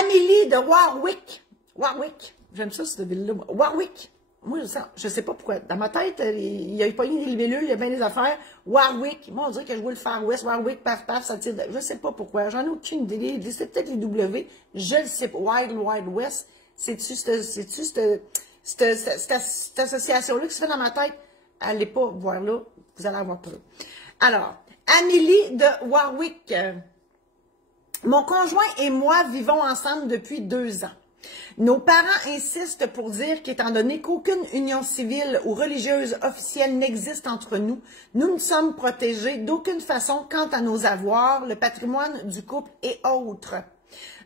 Amélie de Warwick. Warwick. J'aime ça, cette ville-là. Warwick. Moi, je sais pas pourquoi. Dans ma tête, il y a pas eu des libellules, il y a bien des affaires. Warwick. Moi, on dirait que je vois le Far West. Warwick, paf, paf, ça tire. Je sais pas pourquoi. J'en ai aucune idée. C'est peut-être les W. Je le sais pas. Wild West. C'est-tu cette association-là qui se fait dans ma tête? Allez pas voir là. Vous allez avoir peur. Alors, Amélie de Warwick. Mon conjoint et moi vivons ensemble depuis 2 ans. Nos parents insistent pour dire qu'étant donné qu'aucune union civile ou religieuse officielle n'existe entre nous, nous ne sommes protégés d'aucune façon quant à nos avoirs, le patrimoine du couple et autres.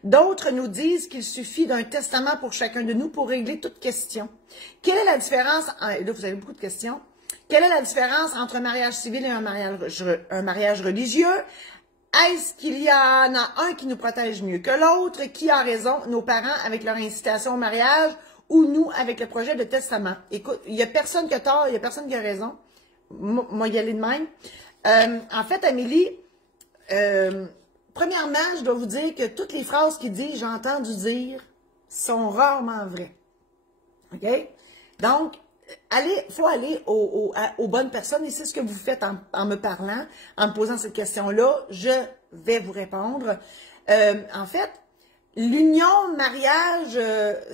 D'autres nous disent qu'il suffit d'un testament pour chacun de nous pour régler toute question. Quelle est la différence, et là vous avez beaucoup de questions, quelle est la différence entre un mariage civil et un mariage religieux? Est-ce qu'il y en a un qui nous protège mieux que l'autre? Qui a raison? Nos parents avec leur incitation au mariage ou nous avec le projet de testament? Écoute, il n'y a personne qui a tort, il n'y a personne qui a raison. Moi, y aller de même. En fait, Amélie, premièrement, je dois vous dire que toutes les phrases qu'il dit, j'ai entendu dire, sont rarement vraies. OK? Donc, faut aller aux bonnes personnes et c'est ce que vous faites en me parlant, en me posant cette question-là. Je vais vous répondre. En fait, l'union, mariage,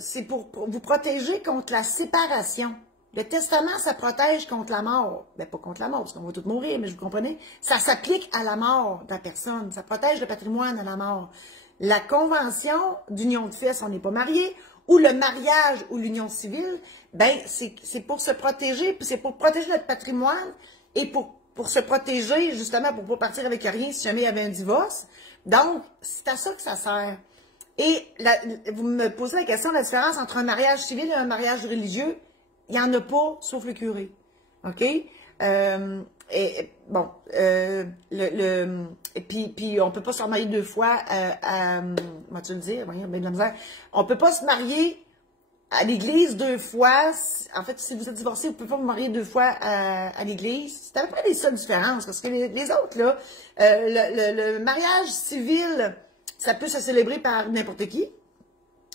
c'est pour vous protéger contre la séparation. Le testament, ça protège contre la mort. Ben, pas contre la mort, parce qu'on va tous mourir, mais vous comprenez? Ça s'applique à la mort de la personne. Ça protège le patrimoine à la mort. La convention d'union de fait, si on n'est pas marié, ou le mariage ou l'union civile, ben c'est pour se protéger, c'est pour protéger notre patrimoine et pour se protéger, justement, pour ne pas partir avec rien si jamais il y avait un divorce. Donc, c'est à ça que ça sert. Et vous me posez la question, la différence entre un mariage civil et un mariage religieux, il n'y en a pas, sauf le curé. OK? Et bon, et puis on peut pas se remarier 2 fois comment tu le dire? Voyons, ben de la misère. On peut pas se marier à l'église 2 fois. En fait, si vous êtes divorcé, vous pouvez pas vous marier 2 fois à l'église. C'est à peu près les seules différences, parce que les autres, là, le mariage civil, ça peut se célébrer par n'importe qui.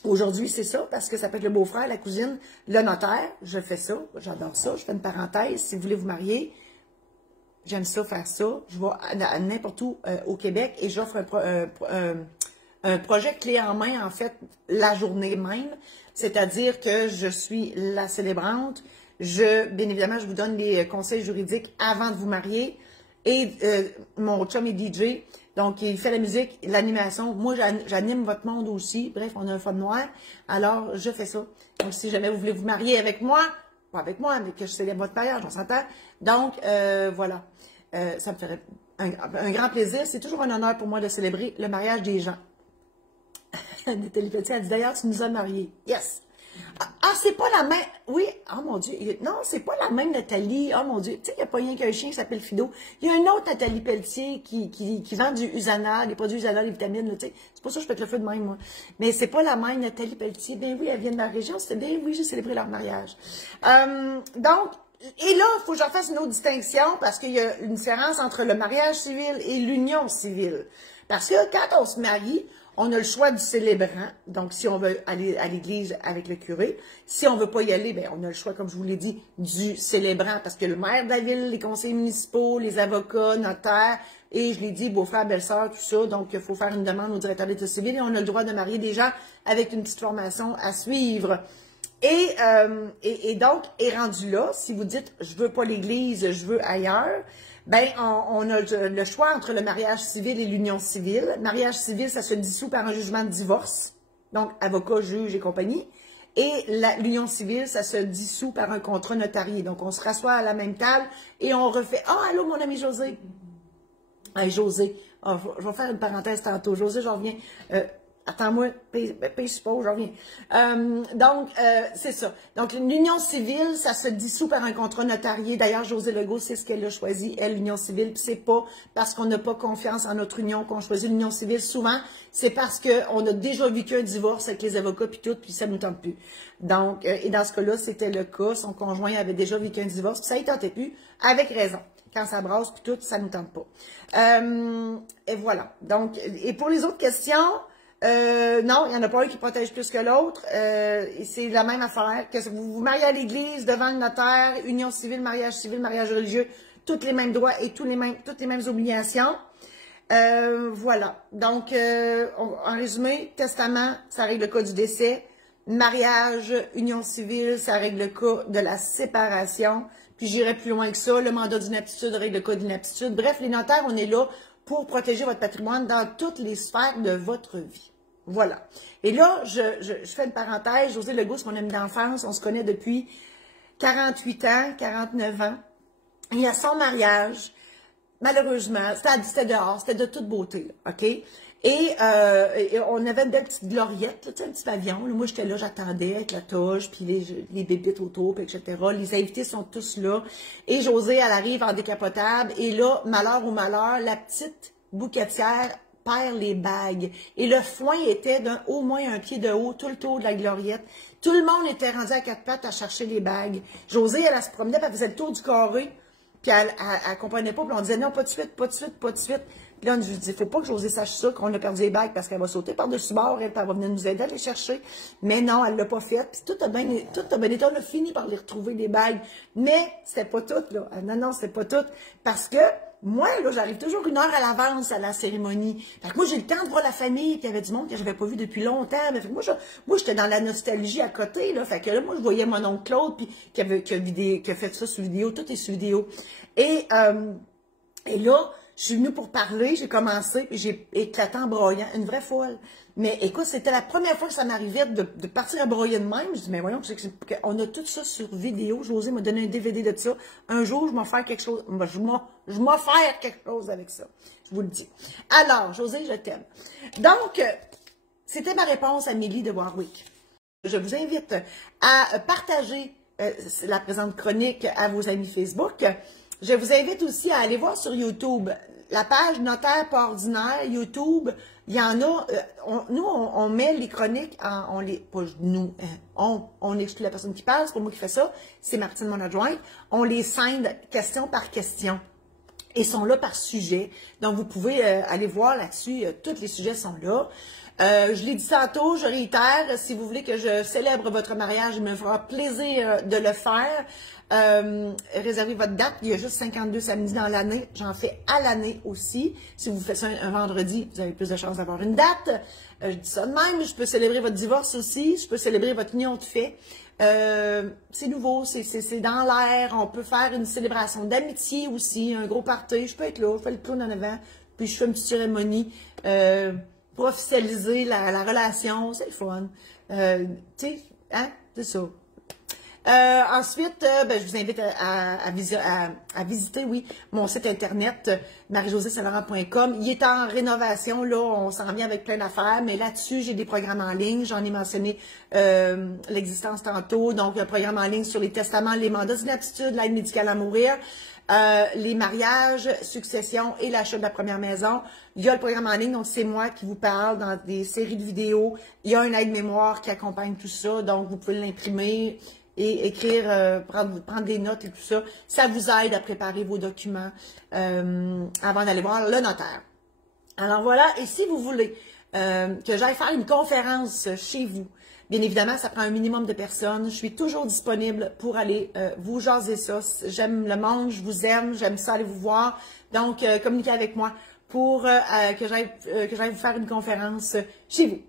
Aujourd'hui, c'est ça, parce que ça peut être le beau-frère, la cousine, le notaire. Je fais ça, j'adore ça. Je fais une parenthèse. Si vous voulez vous marier, j'aime ça, faire ça. Je vais à n'importe où au Québec et j'offre un projet clé en main, en fait, la journée même. C'est-à-dire que je suis la célébrante. Bien évidemment, je vous donne les conseils juridiques avant de vous marier. Et mon chum est DJ. Donc, il fait la musique, l'animation. Moi, j'anime votre monde aussi. Bref, on a un fun noir. Alors, je fais ça. Donc, si jamais vous voulez vous marier avec moi, pas avec moi, mais que je célèbre votre mariage, on s'entend. Donc, voilà. Ça me ferait un grand plaisir. C'est toujours un honneur pour moi de célébrer le mariage des gens. Nathalie Petit a dit, d'ailleurs, tu nous as mariés. Yes! Ah, c'est pas la même. Oui, oh mon Dieu. Non, c'est pas la même Nathalie. Oh mon Dieu. Tu sais, il n'y a pas rien qu'un chien qui s'appelle Fido. Il y a une autre Nathalie Pelletier qui vend du Usana, des produits Usana, des vitamines. Tu sais. C'est pour ça que je pète le feu de même, moi. Mais c'est pas la même Nathalie Pelletier. Ben oui, elle vient de ma région. C'était bien, oui, j'ai célébré leur mariage. Donc, et là, il faut que je refasse une autre distinction parce qu'il y a une différence entre le mariage civil et l'union civile. Parce que quand on se marie, on a le choix du célébrant. Donc, si on veut aller à l'église avec le curé, si on veut pas y aller, ben, on a le choix, comme je vous l'ai dit, du célébrant. Parce que le maire de la ville, les conseillers municipaux, les avocats, notaires, et je l'ai dit, beau-frère, belle-sœur, tout ça. Donc, il faut faire une demande au directeur d'état civil et on a le droit de marier des gens avec une petite formation à suivre. Et donc, rendu là, si vous dites, je veux pas l'église, je veux ailleurs, ben, on a le choix entre le mariage civil et l'union civile. Le mariage civil, ça se dissout par un jugement de divorce. Donc, avocat, juge et compagnie. Et l'union civile, ça se dissout par un contrat notarié. Donc, on se rassoit à la même table et on refait. « Ah, oh, allô, mon ami José. » Hey, José. Oh, je vais faire une parenthèse tantôt. José, j'en reviens. Attends-moi, paye suppose, j'en reviens. Donc, c'est ça. Donc, l'union civile, ça se dissout par un contrat notarié. D'ailleurs, José Legault, c'est ce qu'elle a choisi, elle, l'union civile. Puis c'est pas parce qu'on n'a pas confiance en notre union qu'on choisit l'union civile. Souvent, c'est parce qu'on a déjà vécu un divorce avec les avocats puis tout, puis ça ne nous tente plus. Donc, et dans ce cas-là, c'était le cas. Son conjoint avait déjà vécu un divorce, puis ça ne tentait plus, avec raison. Quand ça brasse puis tout, ça ne nous tente pas. Et voilà. Donc, et pour les autres questions... Non, il n'y en a pas un qui protège plus que l'autre. C'est la même affaire. Que vous vous mariez à l'église, devant le notaire, union civile, mariage religieux, tous les mêmes droits et toutes les mêmes obligations. Voilà. Donc, en résumé, testament, ça règle le cas du décès. Mariage, union civile, ça règle le cas de la séparation. Puis j'irai plus loin que ça. Le mandat d'inaptitude règle le cas d'inaptitude. Bref, les notaires, on est là pour protéger votre patrimoine dans toutes les sphères de votre vie. Voilà. Et là, je fais une parenthèse. José Legault, c'est mon ami d'enfance. On se connaît depuis 48 ans, 49 ans. Et à son mariage, malheureusement, c'était dehors, c'était de toute beauté, là, OK? Et on avait une belle petite gloriette, là, tu sais, un petit pavillon. Là. Moi, j'étais là, j'attendais avec la touche, puis les bébites autour, puis etc. Les invités sont tous là. Et Josée, elle arrive en décapotable. Et là, malheur au malheur, la petite bouquetière perd les bagues. Et le foin était au moins un pied de haut, tout le tour de la gloriette. Tout le monde était rendu à quatre pattes à chercher les bagues. Josée, elle se promenait, puis elle faisait le tour du carré. Puis elle comprenait pas, puis on disait non, pas de suite, pas de suite, pas de suite. Puis là, on lui dit, faut pas que Josée sache ça, qu'on a perdu les bagues parce qu'elle va sauter par-dessus bord, elle va venir nous aider à les chercher. Mais non, elle l'a pas fait. Puis tout a bien été, on a fini par les retrouver, les bagues. Mais c'était pas tout, là. Non, c'était pas tout. Parce que moi, là, j'arrive toujours une heure à l'avance à la cérémonie. Fait que moi, j'ai le temps de voir la famille, puis il y avait du monde que j'avais pas vu depuis longtemps. Mais fait que moi, j'étais dans la nostalgie à côté, là. Fait que là, moi, je voyais mon oncle Claude, puis qui a fait ça sur vidéo. Tout est sur vidéo. Et là, je suis venue pour parler, j'ai commencé, puis j'ai éclaté en broyant, une vraie folle. Mais écoute, c'était la première fois que ça m'arrivait de partir à broyer de même. Je dis, mais voyons, on a tout ça sur vidéo. José m'a donné un DVD de ça. Un jour, je vais faire quelque chose. Je vais faire quelque chose avec ça. Je vous le dis. Alors, José, je t'aime. Donc, c'était ma réponse à Mélie de Warwick. Je vous invite à partager la présente chronique à vos amis Facebook. Je vous invite aussi à aller voir sur YouTube la page Notaire pas ordinaire, YouTube. Il y en a, on met les chroniques, on exclut la personne qui parle, c'est pas moi qui fais ça, c'est Martine, mon adjointe. On les scinde question par question. Et sont là par sujet. Donc, vous pouvez aller voir là-dessus, tous les sujets sont là. Je l'ai dit tantôt, je réitère, si vous voulez que je célèbre votre mariage, il me fera plaisir de le faire. Réservez votre date, il y a juste 52 samedis dans l'année, j'en fais à l'année aussi. Si vous faites ça un vendredi, vous avez plus de chances d'avoir une date. Je dis ça de même, je peux célébrer votre divorce aussi, je peux célébrer votre union de fait. C'est nouveau, c'est dans l'air, on peut faire une célébration d'amitié aussi, un gros party, je peux être là, je fais le clown en avant, puis je fais une petite cérémonie pour officialiser la relation, c'est le fun. Tu sais, hein, c'est ça. Ensuite, je vous invite à visiter, oui, mon site internet, marie-josée-saint-laurent.com. Il est en rénovation, là, on s'en vient avec plein d'affaires, mais là-dessus, j'ai des programmes en ligne. J'en ai mentionné l'existence tantôt. Donc, un programme en ligne sur les testaments, les mandats d'inaptitude, l'aide médicale à mourir, les mariages, succession et l'achat de la première maison. Il y a le programme en ligne, donc c'est moi qui vous parle dans des séries de vidéos. Il y a une aide-mémoire qui accompagne tout ça, donc vous pouvez l'imprimer et écrire, prendre des notes et tout ça. Ça vous aide à préparer vos documents avant d'aller voir le notaire. Alors voilà, et si vous voulez que j'aille faire une conférence chez vous, bien évidemment, ça prend un minimum de personnes. Je suis toujours disponible pour aller vous jaser ça. J'aime le monde, je vous aime, j'aime ça aller vous voir. Donc, communiquez avec moi pour que j'aille vous faire une conférence chez vous.